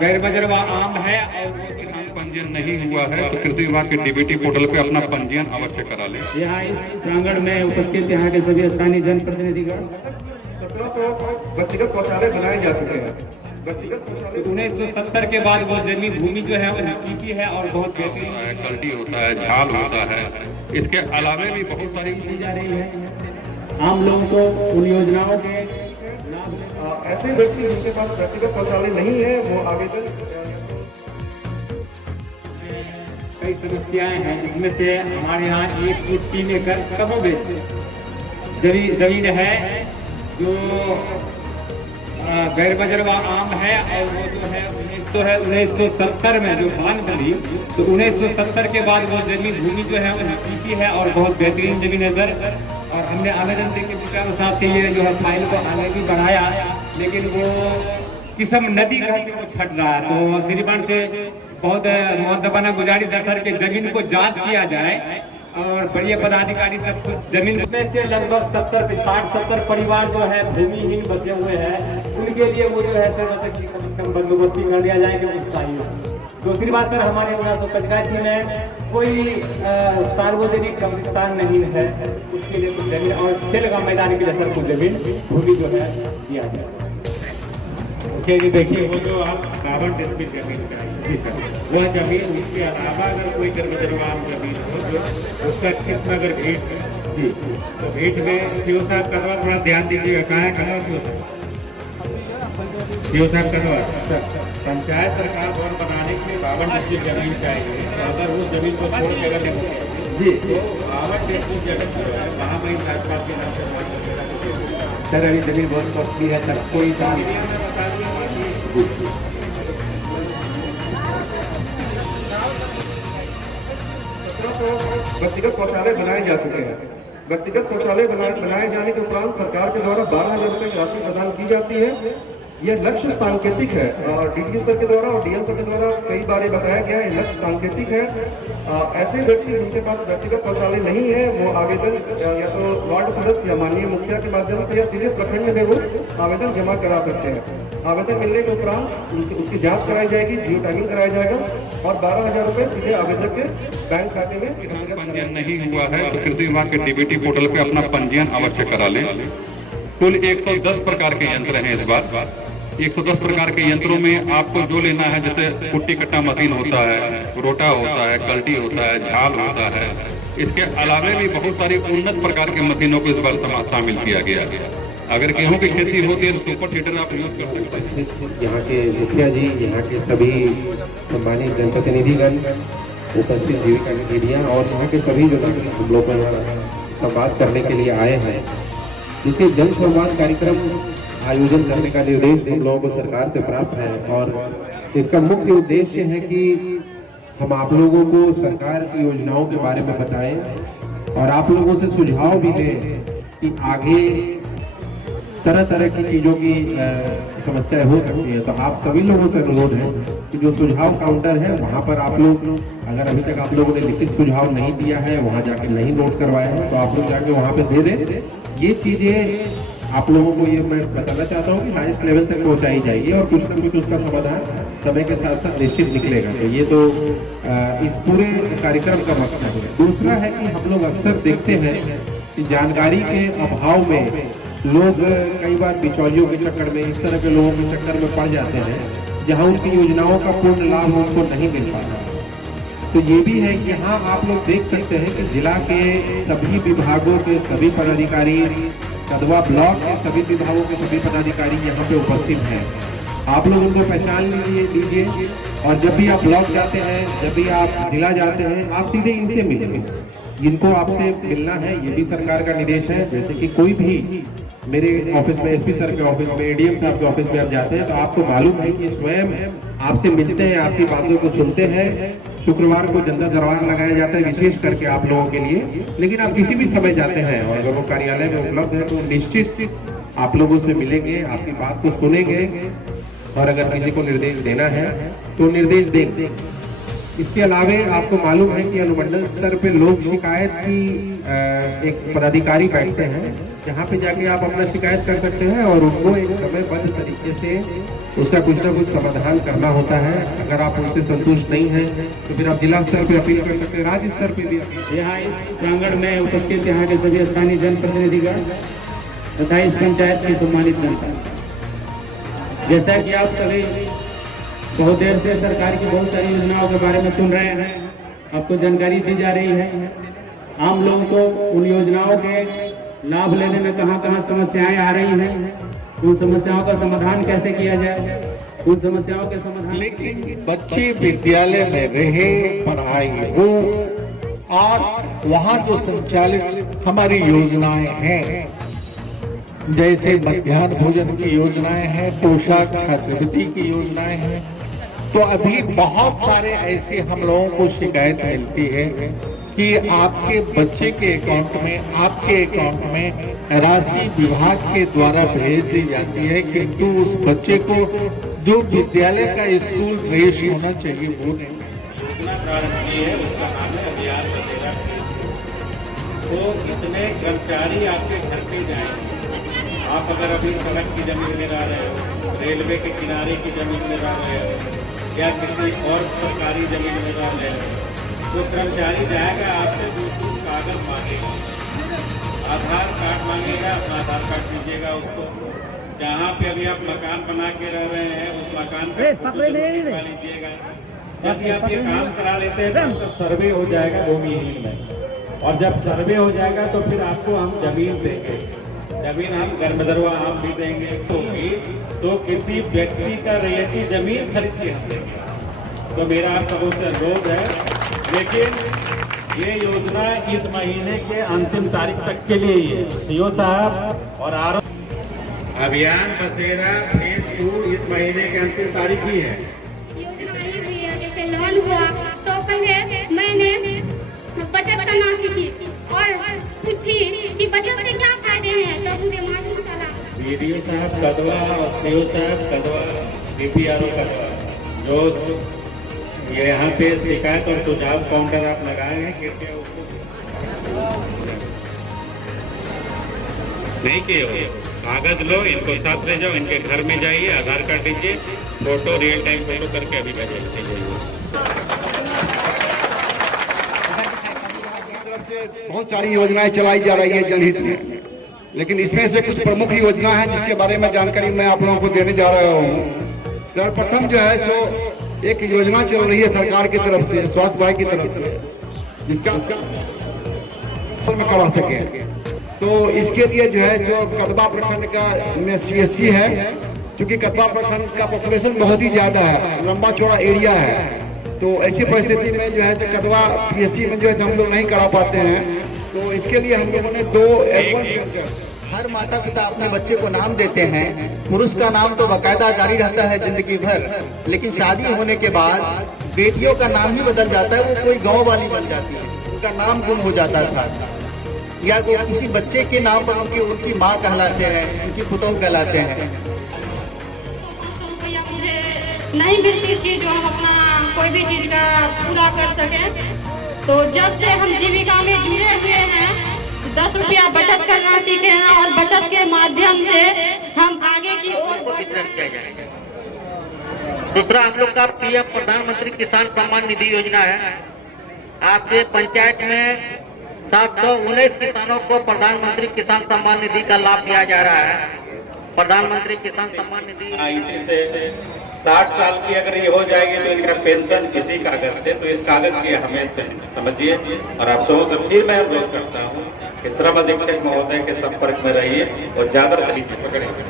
गैर बजरवा आम है और वो किसान पंजीयन नहीं हुआ है तो कृषि विभाग के डीबीटी पोर्टल पे अपना पंजीयन अवश्य करा ले। यहाँ इस प्रांगण में उपस्थित यहाँ के सभी स्थानीय जनप्रतिनिधिगण 1700 व्यक्तिगत शौचालय बनाए जा चुके हैं। व्यक्तिगत शौचालय 1970 के बाद वो जमीन भूमि जो है वो कीकी है और बहुत बेहतरीन है, कल्टी होता है, झाल होता है। इसके अलावे भी बहुत सारी दी जा रही है आम लोगों को उन योजनाओं के लाभ। ऐसे व्यक्ति जिनके पास व्यक्तिगत शौचालय नहीं है वो आवेदन। कई समस्याएं हैं, इसमें से हमारे यहाँ 1 फुट 3 एकड़ कमोबेश जमीन है जो गैर बजरवा आम है और वो जो है 1970 में जो बांध बनी तो 1970 के बाद वो जमीन भूमि जो है वो कीकी है और बहुत बेहतरीन जमीन है सर। और हमने आवेदन देने के अनुसार से ये जो है फाइल को आगे भी बढ़ाया, लेकिन वो किसम नदी का वो छट रहा है। तो श्रीमान से बहुत मुअद्दबाना गुजारिश है सर कि जमीन को जांच किया जाए और बड़े पदाधिकारी सब कुछ जमीन में से लगभग 60-70 परिवार जो है भूमिहीन बचे हुए हैं, उनके लिए वो जो है सर मतलब कम से कम बंदोबस्ती कर दिया जाए कि कुछ चाहिए। दूसरी बात सर हमारे यहाँ कचगाछी में कोई सार्वजनिक कब्रिस्तान नहीं है, उसके लिए कुछ जमीन और खेल का मैदान के लिए सर कुछ जमीन भूमि जो है दिया जाए। जी देखिए वो जो आप 52 डेसिबल जमीन चाहिए जी सर, वह जमीन उसके अलावा अगर कोई गर्भजरवान जमीन हो तो उसका किस्म अगर भेंट जी तो भेंट में सीओ साहब कदवा थोड़ा ध्यान दीजिएगा। कहाँ है कदवा सीओ साहब कदवा सर, पंचायत सरकार भवन बनाने के लिए 52 डेसिबल जमीन चाहिए। तो अगर वो जमीन को छोड़ के अगर जी तो 52 डेसिबल जमीन जो है वहाँ पर भाजपा के नाम से सर अभी जमीन बहुत कॉस्टली है सर, कोई काम व्यक्तिगत शौचालय बनाए जा चुके हैं। व्यक्तिगत शौचालय बनाए जाने के उपरांत सरकार के द्वारा 12,000 रुपए की राशि प्रदान की जाती है। यह लक्ष्य सांकेतिक है और डीडी सर के द्वारा और डीएम सर के द्वारा कई बार ये बताया गया है लक्ष्य सांकेतिक है। ऐसे व्यक्ति जिनके पास व्यक्तिगत शौचालय नहीं है वो आवेदन या तो वार्ड सदस्य या माननीय मुखिया के माध्यम से या सीधे प्रखंड में वो आवेदन जमा करा सकते हैं। आवेदन मिलने के उपरांत उसकी जांच कराई जाएगी, जियो टैगिंग कराया जाएगा और 12,000 रुपए सीधे आवेदक के बैंक खाते में। पंजीयन नहीं हुआ है तो कृषि विभाग के डीबीटी पोर्टल पे अपना पंजीयन अवश्य करा ले। कुल 110 प्रकार के यंत्र हैं इस बार। 110 प्रकार के यंत्रों में आपको जो लेना है, जैसे कुट्टी कट्टा मशीन होता है, रोटा होता है, कल्टी होता है, झाल होता है। इसके अलावे भी बहुत सारी उन्नत प्रकार के मशीनों को इस बार शामिल किया गया। अगर गेहूं की खेती होती है तो सुपर सीडर आप यूज कर सकते हैं। यहाँ के मुखिया जी, यहाँ के सभी सम्मानित जनप्रतिनिधिगण, उपस्थित जीविका दीदियाँ और यहाँ के सभी जो हम लोग संवाद करने के लिए आए हैं, जिसके जन संवाद कार्यक्रम आयोजन करने का निर्देश हम लोगों को सरकार से प्राप्त है। और इसका मुख्य उद्देश्य है कि हम आप लोगों को सरकार की योजनाओं के बारे में बताएं और आप लोगों से सुझाव भी लें कि आगे तरह तरह की चीज़ों की समस्याएं हो सकती है। तो आप सभी लोगों से अनुरोध है कि जो सुझाव काउंटर है वहाँ पर आप लोग, अगर अभी तक आप लोगों ने लिखित सुझाव नहीं दिया है, वहाँ जाके नहीं नोट करवाए हैं, तो आप लोग जाके वहाँ पे दे दें। ये चीज़ें आप लोगों को ये मैं बताना चाहता हूँ कि हाईएस्ट लेवल तक पहुँचाई जाएगी और कुछ न कुछ उसका समाधान समय के साथ साथ निश्चित निकलेगा। तो ये तो इस पूरे कार्यक्रम का मकसद है। दूसरा है कि हम लोग अक्सर देखते हैं कि जानकारी के अभाव में लोग कई बार बिचौलियों के चक्कर में, इस तरह के लोगों के चक्कर में पड़ जाते हैं जहाँ उनकी योजनाओं का पूर्ण लाभ उनको नहीं मिल पाता। तो ये भी है कि यहाँ आप लोग देख सकते हैं कि जिला के सभी विभागों के सभी पदाधिकारी, कदवा ब्लॉक के सभी विभागों के सभी पदाधिकारी यहाँ पे उपस्थित हैं। आप लोग उनको पहचान लीजिए और जब भी आप ब्लॉक जाते हैं, जब भी आप जिला जाते हैं, आप सीधे इनसे मिलेंगे, जिनको आपसे मिलना है। ये भी सरकार का निर्देश है। जैसे कि कोई भी मेरे ऑफिस में, एसपी सर के ऑफिस में, एडीएम साहब के ऑफिस में आप जाते हैं तो आपको मालूम है कि स्वयं आपसे मिलते हैं, आपकी बातों को सुनते हैं। शुक्रवार को जनता दरबार लगाया जाता है विशेष करके आप लोगों के लिए, लेकिन आप किसी भी समय जाते हैं और अगर वो कार्यालय में उपलब्ध है तो निश्चित आप लोगों से मिलेंगे, आपकी बात को सुनेंगे और अगर किसी को निर्देश देना है तो निर्देश देंगे। इसके अलावे आपको मालूम है कि अनुमंडल स्तर पे लोक शिकायत की एक पदाधिकारी बैठते हैं, जहाँ पे जाके आप अपना शिकायत कर सकते हैं और उनको एक समयबद्ध तरीके से उसका कुछ ना कुछ समाधान करना होता है। अगर आप उनसे संतुष्ट नहीं हैं तो फिर आप जिला स्तर पे अपील कर सकते हैं, राज्य स्तर पे भी। यहाँ इस प्रांगण में उपस्थित यहाँ के सभी स्थानीय जनप्रतिनिधिगण तथा इस पंचायत की सम्मानित जनता, जैसा कि आप सभी बहुत देर से सरकार की बहुत सारी योजनाओं के बारे में सुन रहे हैं, आपको जानकारी दी जा रही है। आम लोगों को उन योजनाओं के लाभ लेने में कहां कहां समस्याएं आ रही हैं, उन समस्याओं का समाधान कैसे किया जाए, उन समस्याओं के समाधान। लेकिन बच्चे विद्यालय में रहे, पढ़ाई हो, और वहाँ जो संचालित हमारी योजनाएं हैं, जैसे मध्याह्न भोजन की योजनाएं हैं, पोशाक छात्रवृत्ति की योजनाएं हैं, तो अभी बहुत सारे ऐसे हम लोगों को शिकायत मिलती है कि आपके बच्चे के अकाउंट में, आपके अकाउंट में राशि विभाग के द्वारा भेज दी जाती है, किंतु उस बच्चे को जो विद्यालय का स्कूल ड्रेस होना चाहिए वो नहीं। प्रारंभ की है, उसका नाम है अभियान बसेरा। तो इतने कर्मचारी आपके घर पे जाएंगे। आप अगर अभी सड़क की जमीन में रह रहे हो, रेलवे के किनारे की जमीन में रह रहे हो, या किसी और सरकारी जमीन में रह रहे हो, तो कर्मचारी जाएगा आपसे दूसरे कागज मांगेगा, आधार कार्ड मांगेगा, अपना आधार कार्ड दीजिएगा उसको। जहाँ पे अभी आप मकान बना के रह रहे हैं, उस मकान का फोटो लीजिएगा। जब आप ये काम करा लेते हैं तो सर्वे हो जाएगा भूमिहीन में, और जब सर्वे हो जाएगा तो फिर आपको हम जमीन देंगे। जमीन हम गर्मदरवा हम भी देंगे, तो किसी व्यक्ति का रैयती जमीन खरीद के हम देंगे। तो मेरा आप सबों से अनुरोध है, लेकिन ये योजना इस महीने के अंतिम तारीख तक के लिए ही है। सीओ साहब और अभियान बसेरा फेज 2 इस महीने के अंतिम तारीख ही है। जैसे लोन हुआ तो पहले मैंने बचत करना सीखी और पूछी कि बचत से क्या फायदे हैं, तो मुझे मालूम चला। बीडीओ साहब कदवा और सीओ साहब कदवा, बीपीआरओ कदवा, जो ये यहाँ पे शिकायत और सुझाव काउंटर आप लगाए हैं, कृपया उसको नहीं किए हो, कागज लो, इनको साथ ले जाओ, इनके घर में जाइए, आधार कार्ड दीजिए, फोटो रियल टाइम फोटो करके अभी भेजिए। बहुत सारी योजनाएं चलाई जा रही है जनहित में, लेकिन इसमें से कुछ प्रमुख योजना है जिसके बारे में जानकारी मैं आप लोगों को देने जा रहा हूँ। सर्वप्रथम जो है सो एक योजना चल रही है सरकार की तरफ से, स्वास्थ्य विभाग की तरफ से, जिसका में करवा सके। तो इसके लिए जो है सो कदवा प्रखंड का में CSC है, क्योंकि कदवा प्रखंड का पॉपुलेशन बहुत ही ज्यादा है, लंबा चौड़ा एरिया है। तो ऐसी परिस्थिति में जो है कदवा PSC में जो है हम लोग नहीं करा पाते हैं। तो इसके लिए हम लोगों ने 2 हर माता पिता अपने बच्चे को नाम देते हैं, पुरुष का नाम तो बाकायदा जारी रहता है जिंदगी भर, लेकिन शादी होने के बाद बेटियों का नाम ही बदल जाता है, वो कोई गांव वाली बन जाती है, उनका नाम गुम हो जाता था, या वो किसी बच्चे के नाम पर उनकी माँ कहलाते हैं, उनकी पुतौह कहलाते हैं। नहीं मिलती थी जो हम अपना कोई भी चीज का पूरा कर सके। तो जब से हम जीविका में जुड़े हुए हैं, 10 रुपया बचत करना सीखे हैं और बचत के माध्यम से हम आगे की ओर वितरण किया जाएगा। दूसरा हम लोग का PM प्रधानमंत्री किसान सम्मान निधि योजना है। आपके पंचायत में 719 किसानों को प्रधानमंत्री किसान सम्मान निधि का लाभ दिया जा रहा है। प्रधानमंत्री किसान सम्मान निधि इसी से 60 साल की अगर ये हो जाएगी तो इनका पेंशन इसी कागज से, तो इस कागज की हमें समझिए। और आप सबों से फिर मैं अनुरोध करता हूँ कि श्रम अधीक्षक महोदय के संपर्क में रहिए और ज्यादा तरीके पकड़ेंगे।